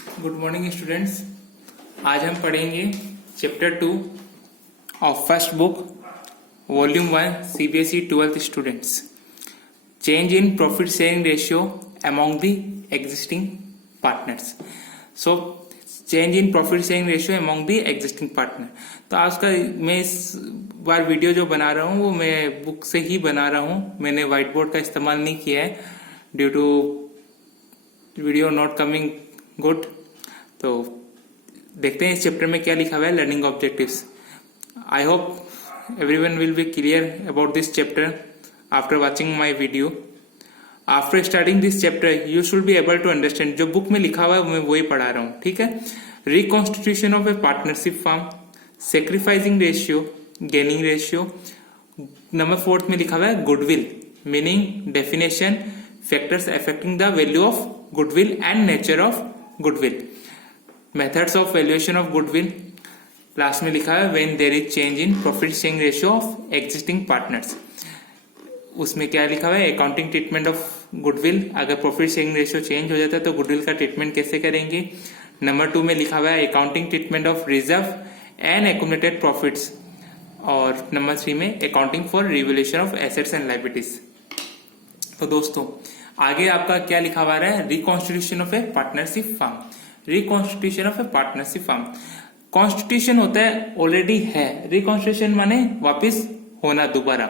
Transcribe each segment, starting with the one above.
Good morning students. आज हम पढ़ेंगे chapter 2 of first book volume 1 CBSE 12th students, change in profit sharing ratio among the existing partners. So change in profit sharing ratio among the existing partner. तो आज का मैं इस बार video जो बना रहा हूँ वो मैं बुक से ही बना रहा हूँ। मैंने व्हाइट बोर्ड का इस्तेमाल नहीं किया है due to video not coming good. तो देखते हैं इस चैप्टर में क्या लिखा हुआ है, learning objectives. I hope everyone will be clear about this chapter after watching my video. After starting this chapter you should be able to understand. जो बुक में लिखा हुआ है मैं वही पढ़ा रहा हूँ, ठीक है। Reconstitution of a partnership firm, sacrificing ratio, gaining ratio. Number 4 में लिखा हुआ है goodwill, meaning, definition, factors affecting the value of goodwill and nature of goodwill, methods of valuation of goodwill. Last में लिखा है when there is change in profit sharing ratio of existing partners. उसमें क्या लिखा हुआ है, अकाउंटिंग ट्रीटमेंट ऑफ गुडविल। अगर profit sharing ratio change हो जाता है तो गुडविल का ट्रीटमेंट कैसे करेंगे। नंबर 2 में लिखा हुआ है accounting treatment of reserve and accumulated profits. और नंबर 3 में accounting for revaluation of assets and liabilities. तो दोस्तों आगे आपका क्या लिखा हुआ है, reconstitution of a partnership firm. Reconstitution of a partnership firm, constitution होता है ऑलरेडी है, रिकॉन्स्टिट्यूशन माने वापस होना दोबारा।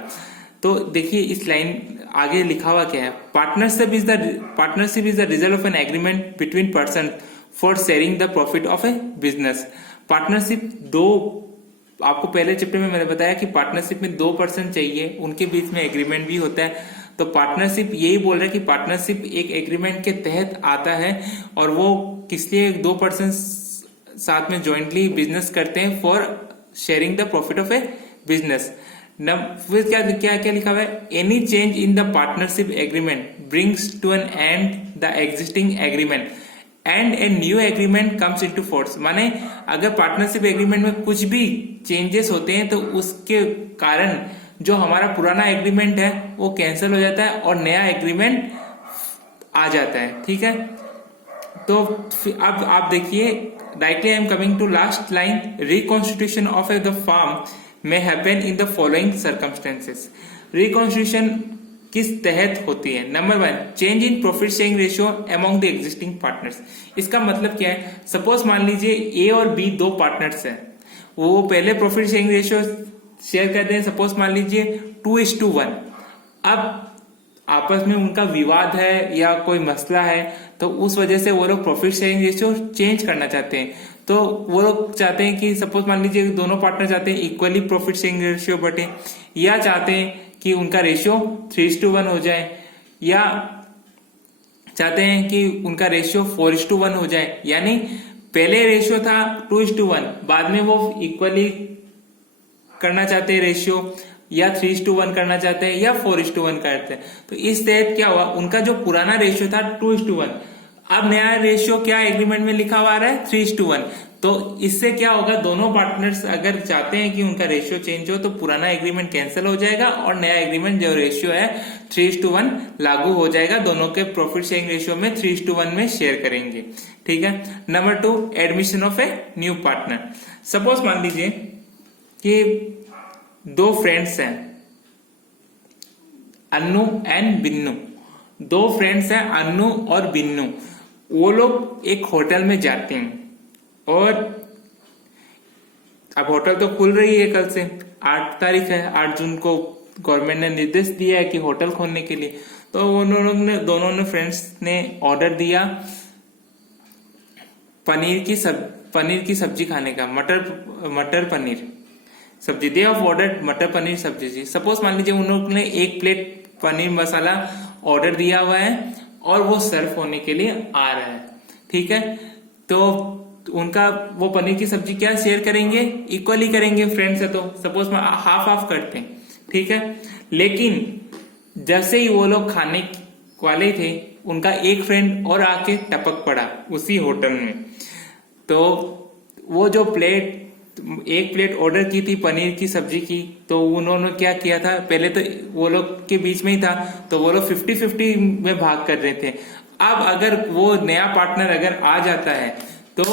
तो देखिए इस लाइन आगे लिखा हुआ क्या है, partnership is the result of an agreement between person for sharing the profit of a business. Partnership दो, आपको पहले चैप्टर में मैंने बताया कि पार्टनरशिप में 2 पर्सन चाहिए, उनके बीच में एग्रीमेंट भी होता है। तो पार्टनरशिप यही बोल रहा है कि पार्टनरशिप एक एग्रीमेंट के तहत आता है और वो किस लिए 2 पर्सन साथ में ज्वाइंटली बिजनेस करते हैं for sharing the profit of a business. फिर क्या क्या क्या लिखा हुआ है, any change in the partnership agreement brings to an end the existing agreement and a new agreement comes into force. माने अगर पार्टनरशिप एग्रीमेंट में कुछ भी चेंजेस होते हैं तो उसके कारण जो हमारा पुराना एग्रीमेंट है वो कैंसिल हो जाता है और नया एग्रीमेंट आ जाता है, ठीक है। तो अब आप देखिए, directly I am coming to last line, reconstitution of the firm may happen in the following circumstances. Reconstitution किस तहत होती है। Number 1, change in profit sharing ratio among the existing partners. इसका मतलब क्या है, सपोज मान लीजिए ए और बी 2 पार्टनर्स हैं, वो पहले प्रॉफिट शेयरिंग रेशियो शेयर करते हैं, सपोज मान लीजिए 2:1। अब आपस में उनका विवाद है या कोई मसला है तो उस वजह से वो लोग प्रॉफिट शेयरिंग रेशियो चेंज करना चाहते हैं। तो वो लोग चाहते हैं कि सपोज मान लीजिए दोनों पार्टनर चाहते हैं इक्वली प्रॉफिट शेयरिंग रेशियो बटे, या चाहते हैं कि उनका रेशियो 3:1 हो जाए, या चाहते हैं कि उनका रेशियो 4:1 हो जाए। यानी पहले रेशियो था 2:1, बाद में वो इक्वली करना चाहते हैं रेशियो, या 3:1 करना चाहते हैं, या 4:1 करते हैं। तो इस तहत क्या हुआ, उनका जो पुराना रेशियो था 2:1, अब नया रेशियो क्या एग्रीमेंट में लिखा हुआ है 3:1। तो इससे क्या होगा, दोनों पार्टनर्स अगर चाहते हैं कि उनका रेशियो चेंज हो तो पुराना एग्रीमेंट कैंसिल हो जाएगा और नया एग्रीमेंट जो रेशियो है 3:1 लागू हो जाएगा। दोनों के प्रॉफिट शेयरिंग रेशियो में 3:1 में शेयर करेंगे, ठीक है। Number 2, admission of a new partner. Suppose मान लीजिए कि 2 फ्रेंड्स हैं, अन्नू एंड बिन्नू। 2 फ्रेंड्स हैं, अन्नू और बिन्नू। वो लोग एक होटल में जाते हैं और अब होटल तो खुल रही है कल से, 8 तारीख है, 8 जून को गवर्नमेंट ने निर्देश दिया है कि होटल खोलने के लिए। तो दोनों ने फ्रेंड्स ने ऑर्डर दिया पनीर की सब्जी खाने का, मटर पनीर सब्जी। दे ऑफ ऑर्डर मटर पनीर सब्जी। सपोज मान लीजिए उन्होंने 1 प्लेट पनीर मसाला ऑर्डर दिया हुआ है और वो सर्व होने के लिए आ रहा है, ठीक है। तो उनका वो पनीर की सब्जी क्या शेयर करेंगे, इक्वली करेंगे, फ्रेंड्स है तो सपोज हाफ हाफ करते हैं, ठीक है। लेकिन जैसे ही वो लोग खाने वाले थे उनका एक फ्रेंड और आके टपक पड़ा उसी होटल में। तो वो जो एक प्लेट ऑर्डर की थी पनीर की सब्जी की, तो उन्होंने क्या किया था, पहले तो वो लोग के बीच में ही था तो वो लोग 50-50 में भाग कर रहे थे। अब अगर वो नया पार्टनर अगर आ जाता है तो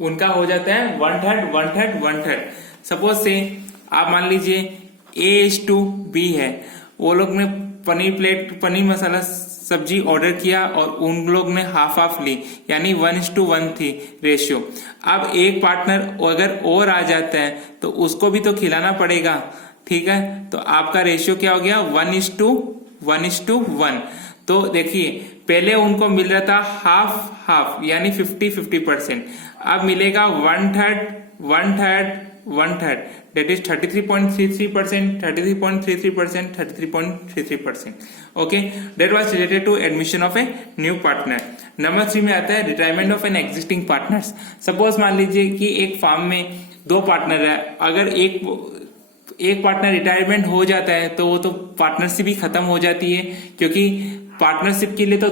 उनका हो जाता है 1/3 1/3 1/3। सपोज से आप मान लीजिए A:B है, वो लोग ने पनीर मसाला सब्जी ऑर्डर किया और उन लोग ने हाफ ली, यानी 1:1 थी रेशियो। अब एक पार्टनर अगर और आ जाता है तो उसको भी तो खिलाना पड़ेगा, ठीक है। तो आपका रेशियो क्या हो गया 1:1:1। तो देखिए पहले उनको मिल रहा था हाफ यानी 50-50%, अब मिलेगा 1/3 1/3 1/3, that is 33.33%, 33.33%, 33.33%। Okay, that was related to admission of a new partner। Number 3 में आता है retirement of an existing partners. Suppose मान लीजिए कि एक फार्म में 2 पार्टनर है, अगर एक पार्टनर रिटायरमेंट हो जाता है तो वो तो पार्टनरशिप ही खत्म हो जाती है, क्योंकि पार्टनरशिप के लिए तो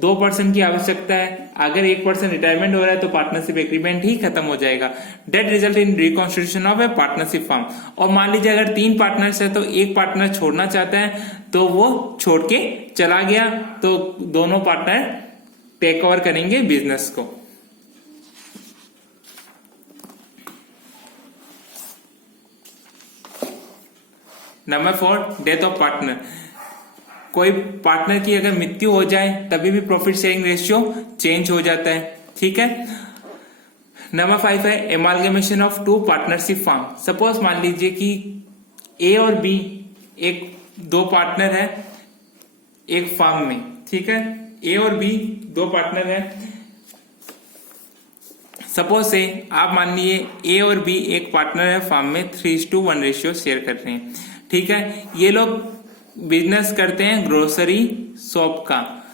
दो पर्सन की आवश्यकता है। अगर एक पर्सन रिटायरमेंट हो रहा है तो पार्टनरशिप एग्रीमेंट ही खत्म हो जाएगा। That result in reconstitution of a partnership firm. और मान लीजिए अगर 3 पार्टनर्स है तो एक पार्टनर छोड़ना चाहता है तो वो छोड़ के चला गया, तो दोनों पार्टनर टेक ओवर करेंगे बिजनेस को। Number 4 death of partner. कोई पार्टनर की अगर मृत्यु हो जाए तभी भी प्रॉफिट शेयरिंग रेशियो चेंज हो जाता है, ठीक है। नंबर 5 है एमालगमेशन ऑफ 2 पार्टनरशिप फर्म। सपोज मान लीजिए कि ए और बी एक 2 पार्टनर है एक फर्म में, ठीक है। ए और बी 2 पार्टनर है। सपोज से आप मान लीजिए ए और बी एक पार्टनर है फर्म में, 3:1 रेशियो शेयर कर रहे हैं, ठीक है। ये लोग बिजनेस करते हैं ग्रोसरी शॉप का,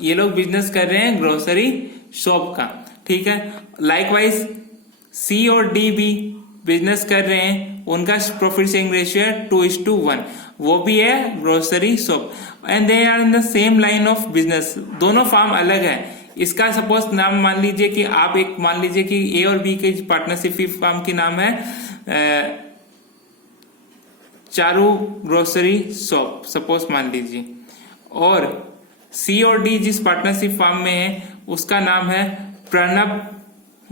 ये लोग बिजनेस कर रहे हैं ग्रोसरी शॉप का, ठीक है। लाइकवाइज सी और डी भी बिजनेस कर रहे हैं, उनका प्रॉफिट शेयरिंग रेशियो है 2:1, वो भी है grocery shop, and they are in the same line of business. दोनों फार्म अलग है। इसका सपोज नाम मान लीजिए कि आप एक मान लीजिए कि ए और बी के पार्टनरशिप फार्म की नाम है चारू ग्रोसरी शॉप, सपोज मान लीजिए, और सी और डी जिस पार्टनरशिप फार्म में है उसका नाम है प्रणब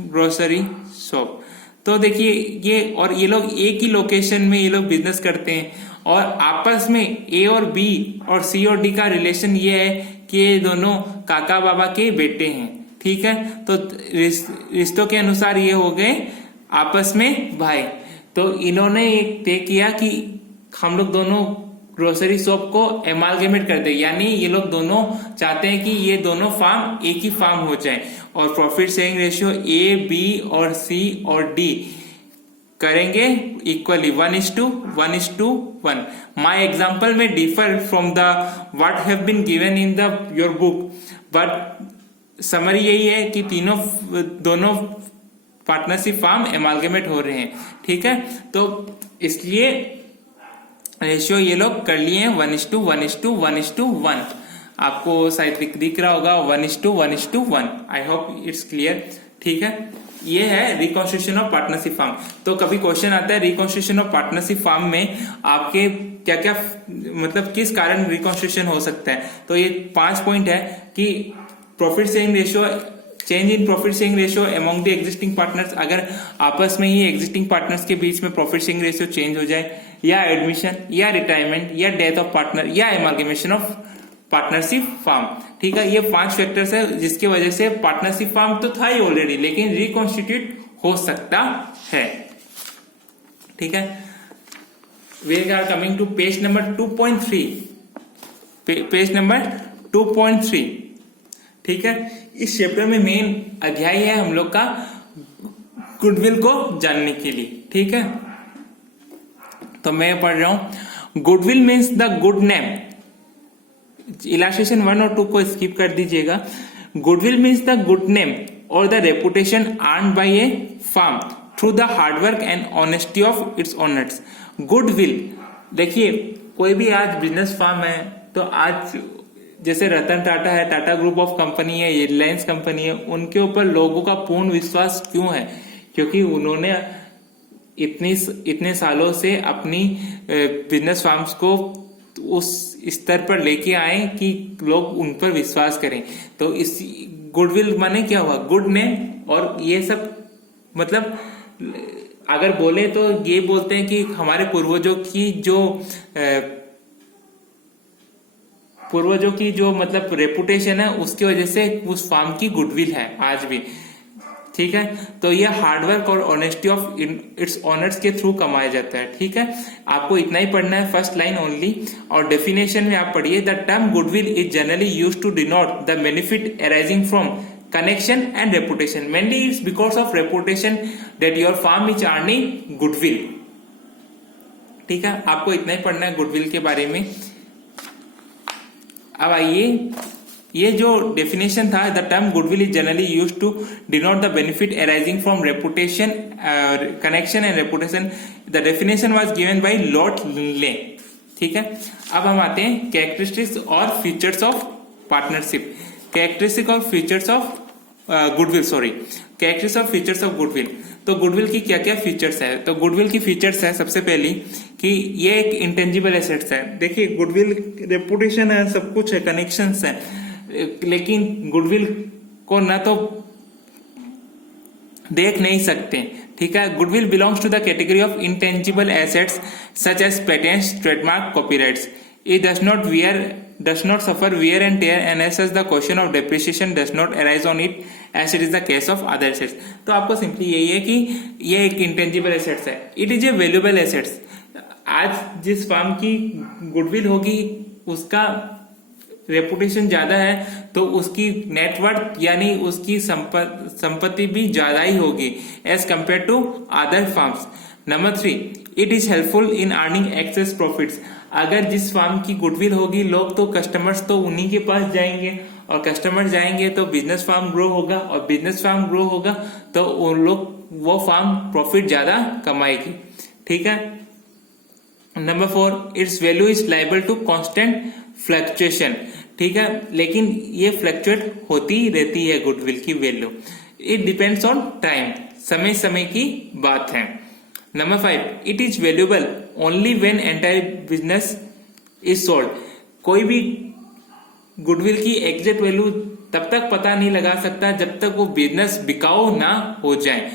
ग्रोसरी शॉप। तो देखिए ये लोग एक ही लोकेशन में ये लोग बिजनेस करते हैं, और आपस में ए और बी और सी और डी का रिलेशन ये है कि ये दोनों काका बाबा के बेटे हैं, ठीक है। तो रिश्तों के अनुसार ये हो गए आपस में भाई। तो इन्होंने एक तय किया कि हम लोग दोनों ग्रोसरी शॉप को एमालगेमेट कर दे, यानी ये लोग दोनों चाहते हैं कि ये दोनों फार्म एक ही फार्म हो जाए, और profit sharing ratio A B और सी और डी करेंगे इक्वली 1:1:1। माई एग्जाम्पल में differ from the what have been given in the your book, but summary यही है कि दोनों पार्टनरशिप फार्म एमालगेमेट हो रहे हैं, ठीक है। तो इसलिए रेशियो ये लोग कर लिए हैं 1:1:1:1। आपको शायद दिख रहा होगा 1:1:1। आई होप इट्स क्लियर, ठीक है। ये है रिकॉन्स्टिट्यूशन ऑफ पार्टनरशिप फार्म। तो कभी क्वेश्चन आता है रिकॉन्स्टिट्यूशन ऑफ पार्टनरशिप फार्म में आपके क्या क्या मतलब किस कारण रिकॉन्स्टिट्यूशन हो सकता है। तो ये 5 पॉइंट है कि profit sharing ratio, change in profit sharing ratio among the existing partners, अगर आपस में ही एग्जिस्टिंग पार्टनर्स के बीच में प्रॉफिट शेयरिंग रेशियो चेंज हो जाए, या एडमिशन या रिटायरमेंट या डेथ ऑफ पार्टनर या एमालगमेशन ऑफ पार्टनरशिप फार्म, ठीक है। ये 5 फैक्टर्स है जिसकी वजह से पार्टनरशिप फार्म तो था ही ऑलरेडी, लेकिन रिकॉन्स्टिट्यूट हो सकता है, ठीक है। We are coming to page number 2.3, page number 2.3, ठीक है। इस चैप्टर में मेन अध्याय है हम लोग का गुडविल को जानने के लिए, ठीक है। तो मैं पढ़ रहा हूं, goodwill means the good name. Illustration 1 और 2 को स्किप कर दीजिएगा। Goodwill means the good name और the reputation earned by a firm through the hard work and honesty of its owners. Goodwill, देखिए कोई भी आज बिजनेस फर्म है तो आज जैसे रतन टाटा है, टाटा ग्रुप ऑफ कंपनी है, रिलायंस कंपनी है, उनके ऊपर लोगों का पूर्ण विश्वास क्यों है? क्योंकि उन्होंने इतने सालों से अपनी बिजनेस फर्म्स को उस स्तर पर लेके आए कि लोग उन पर विश्वास करें। तो इस गुडविल माने क्या हुआ, गुड नेम। और ये सब मतलब अगर बोले तो ये बोलते हैं कि हमारे पूर्वजों की जो मतलब रेपुटेशन है उसकी वजह से उस फार्म की गुडविल है आज भी। ठीक है, तो ये हार्डवर्क और ऑनेस्टी ऑफ इट्स ऑनर्स के थ्रू कमाया जाता है। ठीक है, आपको इतना ही पढ़ना है, फर्स्ट लाइन ओनली। और डेफिनेशन में आप पढ़िए, the term goodwill is generally used to denote the benefit arising from connection and reputation. Mainly it's because of reputation that your firm is earning goodwill. ठीक है, आपको इतना ही पढ़ना है गुडविल के बारे में। अब आइए, ये जो डेफिनेशन था, the term goodwill is generally used to denote the benefit arising from reputation, connection and reputation. The definition was given by Lord Linley. ठीक है, अब हम आते हैं कैरेक्टरिस्टिक्स और फीचर्स ऑफ पार्टनरशिप। कैरेक्टरिस्टिक और फीचर्स ऑफ गुडविल, कैरेक्टरिस्टिक्स और features of goodwill. तो गुडविल की क्या क्या फीचर्स है? तो गुडविल की फीचर्स है सबसे पहली कि ये एक इंटेंजिबल एसेट्स है। देखिए, गुडविल रेपुटेशन है, सब कुछ है, कनेक्शंस है, लेकिन गुडविल को ना तो देख नहीं सकते। ठीक है, goodwill belongs to the category of intangible assets such as patents, trademark, copyrights. It does not suffer wear and tear, and as such the question of depreciation does not arise on it as it is the case of other assets. तो आपको simply यही है कि ये एक intangible assets है, it is a valuable assets. आज जिस फर्म की गुडविल होगी उसका रेपुटेशन ज्यादा है तो उसकी नेटवर्थ यानी उसकी संपत्ति भी ज्यादा ही होगी as compare to other firms. Number 3, it is helpful in earning excess profits. अगर जिस फर्म की गुडविल होगी, लोग तो कस्टमर्स तो उन्हीं के पास जाएंगे, और कस्टमर जाएंगे तो बिजनेस फर्म ग्रो होगा, और बिजनेस फर्म ग्रो होगा तो वो फर्म प्रॉफिट ज्यादा कमाएगी। ठीक है, number 4, its value is liable to constant fluctuation. ठीक है, लेकिन ये फ्लक्चुएट होती रहती है गुडविल की value. It depends on time, समय समय की बात है। Number 5, it is valuable only when entire business is sold. कोई भी गुडविल की एग्जैक्ट वैल्यू तब तक पता नहीं लगा सकता जब तक वो बिजनेस बिकाऊ ना हो जाए।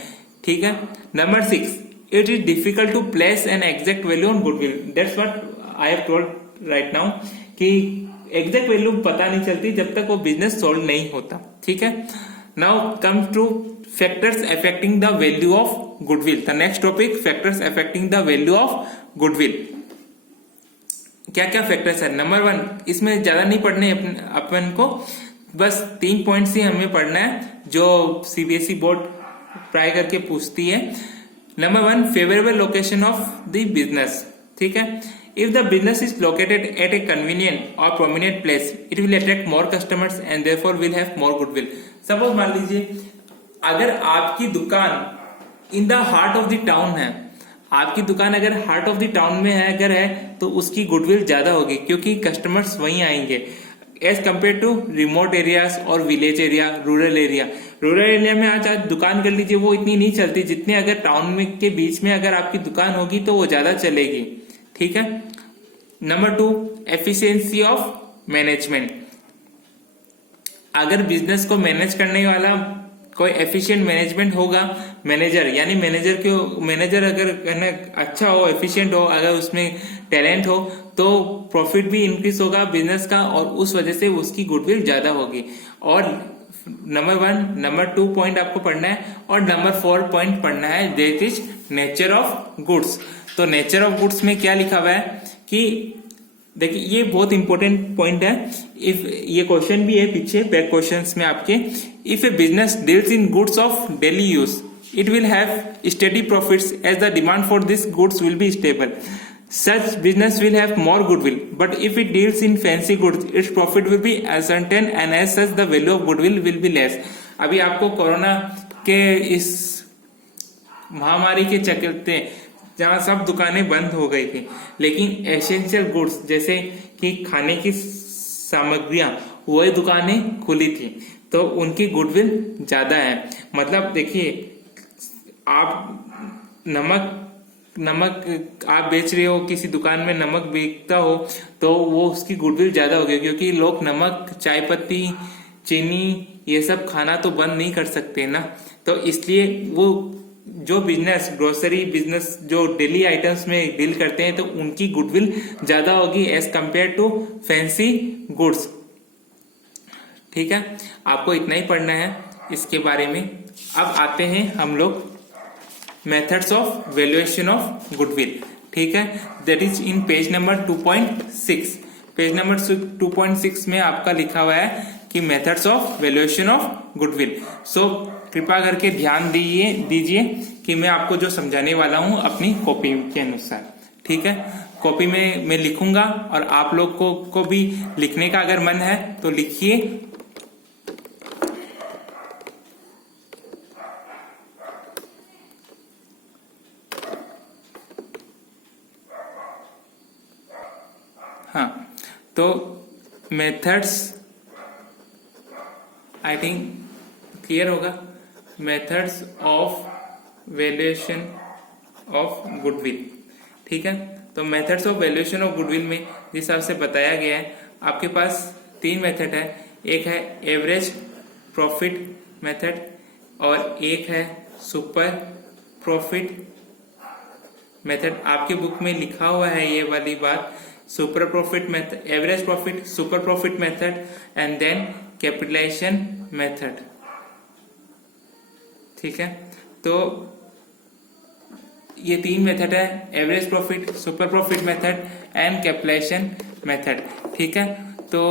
ठीक है, number 6, it is difficult to place an exact value on goodwill. That's what I have told right now कि एग्जैक्ट वैल्यू पता नहीं चलती जब तक वो बिजनेस सोल्ड नहीं होता। ठीक है, now come two factors affecting the value of goodwill. The next topic, factors affecting the value of goodwill. क्या क्या फैक्टर्स है? नंबर 1, इसमें ज्यादा नहीं पढ़ने अपन को, बस 3 पॉइंट्स ही हमें पढ़ना है जो सीबीएसई बोर्ड ट्राई करके पूछती है। Number 1, favourable location of the business. ठीक है, if the business is located at a convenient और prominent place, it will attract more customers and therefore will have more goodwill. Suppose मान लीजिए अगर आपकी दुकान in the heart of the town है, आपकी दुकान अगर हार्ट ऑफ द टाउन में है अगर है तो उसकी गुडविल ज्यादा होगी क्योंकि कस्टमर्स वहीं आएंगे as compare to remote areas और village area, rural area. Rural area में आज दुकान कर लीजिए, वो इतनी नहीं चलती जितनी अगर टाउन में के बीच में अगर आपकी दुकान होगी तो वो ज्यादा चलेगी। ठीक है, नंबर 2, एफिशिएंसी ऑफ मैनेजमेंट। अगर बिजनेस को मैनेज करने वाला कोई एफिशिएंट मैनेजमेंट होगा, मैनेजर अगर अच्छा हो, एफिशिएंट हो, अगर उसमें टैलेंट हो तो प्रॉफिट भी इंक्रीज होगा बिजनेस का और उस वजह से उसकी गुडविल ज्यादा होगी। और नंबर 1, नंबर 2 पॉइंट आपको पढ़ना है और नंबर 4 पॉइंट पढ़ना है, that is nature of goods. तो नेचर ऑफ गुड्स में क्या लिखा हुआ है कि देखिए ये बहुत इंपॉर्टेंट पॉइंट है। इफ ये क्वेश्चन भी है पीछे बैक क्वेश्चंस में आपके, if A business deals in goods of daily use it will have steady profits as the demand for these goods will be stable. Such business will have more goodwill, but if it deals in fancy goods, its profit will be uncertain and as such the value of goodwill will be less. अभी आपको corona के इस महामारी के चलते जहाँ सब दुकानें बंद हो गई थी, लेकिन एसेंशियल गुड्स जैसे कि खाने की सामग्रियां वही दुकानें खुली थी तो उनकी गुडविल ज्यादा है। मतलब देखिए आप नमक नमक आप बेच रहे हो, किसी दुकान में नमक बिकता हो, तो वो उसकी गुडविल ज्यादा होगी, क्योंकि लोग नमक, चाय पत्ती, चीनी ये सब खाना तो बंद नहीं कर सकते ना। तो इसलिए वो जो बिजनेस, ग्रोसरी बिजनेस जो डेली आइटम्स में डील करते हैं, तो उनकी गुडविल ज्यादा होगी as compare to fancy goods. ठीक है, आपको इतना ही पढ़ना है इसके बारे में। अब आते हैं हम लोग methods of valuation of goodwill. ठीक है, that is in page number 2.6। Page number 2.6 में आपका लिखा हुआ है कि methods of valuation of goodwill. So कृपया करके ध्यान दीजिए कि मैं आपको जो समझाने वाला हूं अपनी कॉपी के अनुसार। ठीक है, कॉपी में मैं लिखूंगा और आप लोग को भी लिखने का अगर मन है तो लिखिए। हाँ, तो मेथड्स आई थिंक क्लियर होगा। Methods of valuation of goodwill. ठीक है, तो methods of valuation of goodwill में जिस हिसाब से बताया गया है, आपके पास 3 मेथड है। एक है एवरेज प्रॉफिट मेथड और एक है सुपर प्रॉफिट मेथड। आपके बुक में लिखा हुआ है ये वाली बात, super profit method, average profit, super profit method and then capitalisation method. ठीक है, तो ये 3 मेथड है, average profit, super profit method and capitalisation method. ठीक है, तो